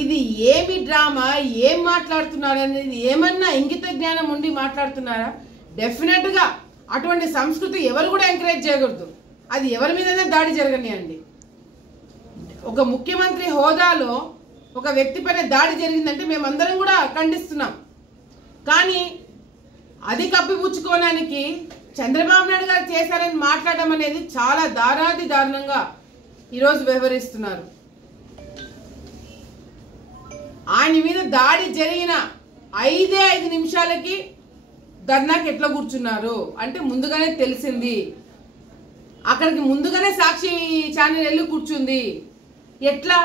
ఇది ఏమి డ్రామా, ఏం మాట్లాడుతున్నారు అనేది ఏమన్నా ఇంగిత జ్ఞానం ఉండి మాట్లాడుతున్నారా? డెఫినెట్గా అటువంటి సంస్కృతి ఎవరు కూడా ఎంకరేజ్ చేయకూడదు. అది ఎవరి మీదనే దాడి జరగనియండి. ఒక ముఖ్యమంత్రి హోదాలో ఒక వ్యక్తి పైన దాడి జరిగిందంటే మేమందరం కూడా ఖండిస్తున్నాం. కానీ అది కప్పిపుచ్చుకోవడానికి చంద్రబాబు నాయుడు గారు చేశారని మాట్లాడడం అనేది చాలా దారుణంగా ఈరోజు వ్యవహరిస్తున్నారు. ఆయన మీద దాడి జరిగిన 5 నిమిషాలకి ధర్నాకి ఎట్లా కూర్చున్నారు అంటే ముందుగానే తెలిసింది. అక్కడికి ముందుగానే సాక్షి ఛానల్ వెళ్ళి కూర్చుంది. ఎట్లా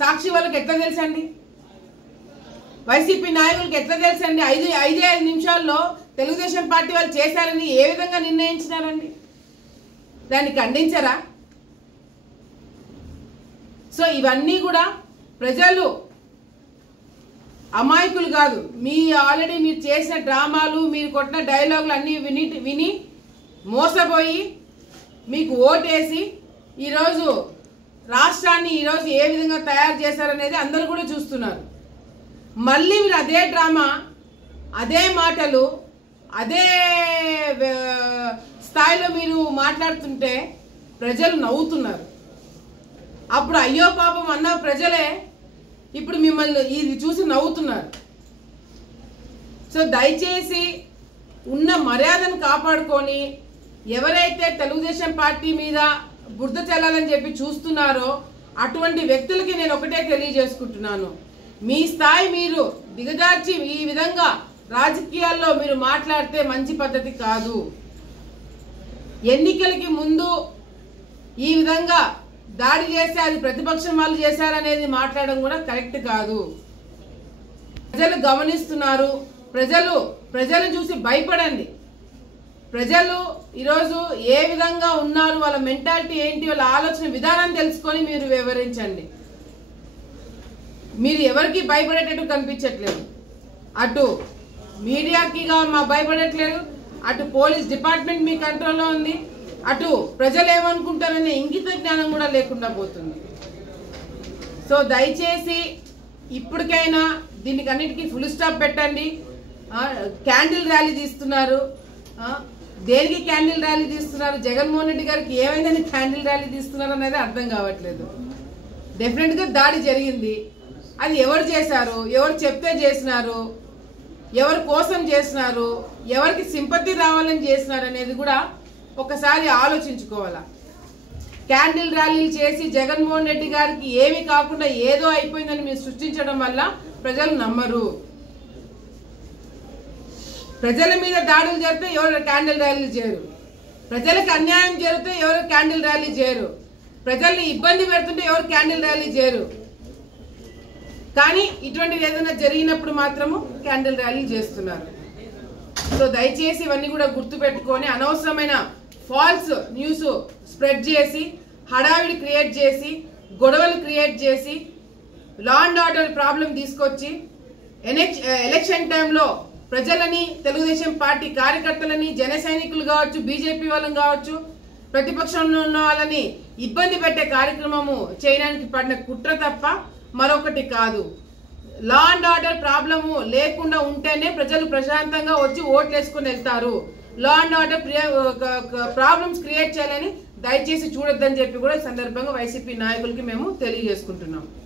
సాక్షి వాళ్ళకి ఎట్లా తెలుసండి? వైసీపీ నాయకులకి ఎట్లా తెలుసండి? 5 నిమిషాల్లో తెలుగుదేశం పార్టీ వాళ్ళు చేశారని ఏ విధంగా నిర్ణయించినారండి? దాన్ని ఖండించరా? సో ఇవన్నీ కూడా ప్రజలు అమాయకులు కాదు. ఆల్రెడీ మీరు చేసిన డ్రామాలు, మీరు కొట్టిన డైలాగులు అన్నీ విని మోసపోయి మీకు ఓటేసి ఈరోజు రాష్ట్రాన్ని ఈరోజు ఏ విధంగా తయారు చేశారనేది అందరూ కూడా చూస్తున్నారు. మళ్ళీ మీరు అదే డ్రామా, అదే మాటలు, అదే స్థాయిలో మీరు మాట్లాడుతుంటే ప్రజలు నవ్వుతున్నారు. అప్పుడు అయ్యో పాపం అన్న ప్రజలే ఇప్పుడు మిమ్మల్ని ఇది చూసి నవ్వుతున్నారు. సో దయచేసి ఉన్న మర్యాదను కాపాడుకొని ఎవరైతే తెలుగుదేశం పార్టీ మీద బురద చల్లాలని చెప్పి చూస్తున్నారో అటువంటి వ్యక్తులకి నేను ఒకటే తెలియజేసుకుంటున్నాను. మీ స్థాయి మీరు దిగజార్చి ఈ విధంగా రాజకీయాల్లో మీరు మాట్లాడితే మంచి పద్ధతి కాదు. ఎన్నికలకి ముందు ఈ విధంగా దాడి చేస్తే అది ప్రతిపక్షం వాళ్ళు చేశారనేది మాట్లాడడం కూడా కరెక్ట్ కాదు. ప్రజలు గమనిస్తున్నారు. ప్రజలు చూసి భయపడండి. ప్రజలు ఈరోజు ఏ విధంగా ఉన్నారు, వాళ్ళ మెంటాలిటీ ఏంటి, వాళ్ళ ఆలోచన విధానం తెలుసుకొని మీరు వివరించండి. మీరు ఎవరికి భయపడేటట్టు కనిపించట్లేదు. అటు మీడియాకి మా భయపడట్లేదు, అటు పోలీస్ డిపార్ట్మెంట్ మీ కంట్రోల్లో ఉంది, అటు ప్రజలు ఏమనుకుంటారనే ఇంగిత జ్ఞానం కూడా లేకుండా పోతుంది. సో దయచేసి ఇప్పటికైనా దీనికి అన్నిటికీ ఫుల్ స్టాప్ పెట్టండి. క్యాండిల్ ర్యాలీ తీస్తున్నారు. దేనికి క్యాండిల్ ర్యాలీ తీస్తున్నారు? జగన్మోహన్ రెడ్డి గారికి ఏమైందని క్యాండిల్ ర్యాలీ తీస్తున్నారు అనేది అర్థం కావట్లేదు. డెఫినెట్గా దాడి జరిగింది. అది ఎవరు చేశారు, ఎవరు చెప్తే చేసినారు, ఎవరి కోసం చేసినారు, ఎవరికి సింపతి రావాలని చేసినారు అనేది కూడా ఒకసారి ఆలోచించుకోవాలా. క్యాండిల్ ర్యాలీలు చేసి జగన్మోహన్ రెడ్డి గారికి ఏమీ కాకుండా ఏదో అయిపోయిందని మీరు సృష్టించడం వల్ల ప్రజలు నమ్మరు. ప్రజల మీద దాడులు జరిగితే ఎవరు క్యాండిల్ ర్యాలీలు చేయరు. ప్రజలకు అన్యాయం జరిగితే ఎవరు క్యాండిల్ ర్యాలీ చేయరు. ప్రజల్ని ఇబ్బంది పెడుతుంటే ఎవరు క్యాండిల్ ర్యాలీ చేయరు. కానీ ఇటువంటిది ఏదైనా జరిగినప్పుడు మాత్రము క్యాండిల్ ర్యాలీ చేస్తున్నారు. సో దయచేసి ఇవన్నీ కూడా గుర్తుపెట్టుకొని అనవసరమైన ఫాల్స్ న్యూస్ స్ప్రెడ్ చేసి హడావిడి క్రియేట్ చేసి గొడవలు క్రియేట్ చేసి లా అండ్ ఆర్డర్ ప్రాబ్లం తీసుకొచ్చి ఎలక్షన్ టైంలో ప్రజలని, తెలుగుదేశం పార్టీ కార్యకర్తలని, జన సైనికులు కావచ్చు, బీజేపీ వాళ్ళని కావచ్చు, ప్రతిపక్షంలో ఉన్న వాళ్ళని ఇబ్బంది పెట్టే కార్యక్రమము చేయడానికి పడిన కుట్ర తప్ప మరొకటి కాదు. లా అండ్ ఆర్డర్ ప్రాబ్లము లేకుండా ఉంటేనే ప్రజలు ప్రశాంతంగా వచ్చి ఓట్లు వేసుకుని వెళ్తారు. Law and order problems create చేయాలని దయచేసి చూడొద్దని చెప్పి కూడా ఈ సందర్భంగా వైసీపీ నాయకులకి మేము తెలియజేసుకుంటున్నాం.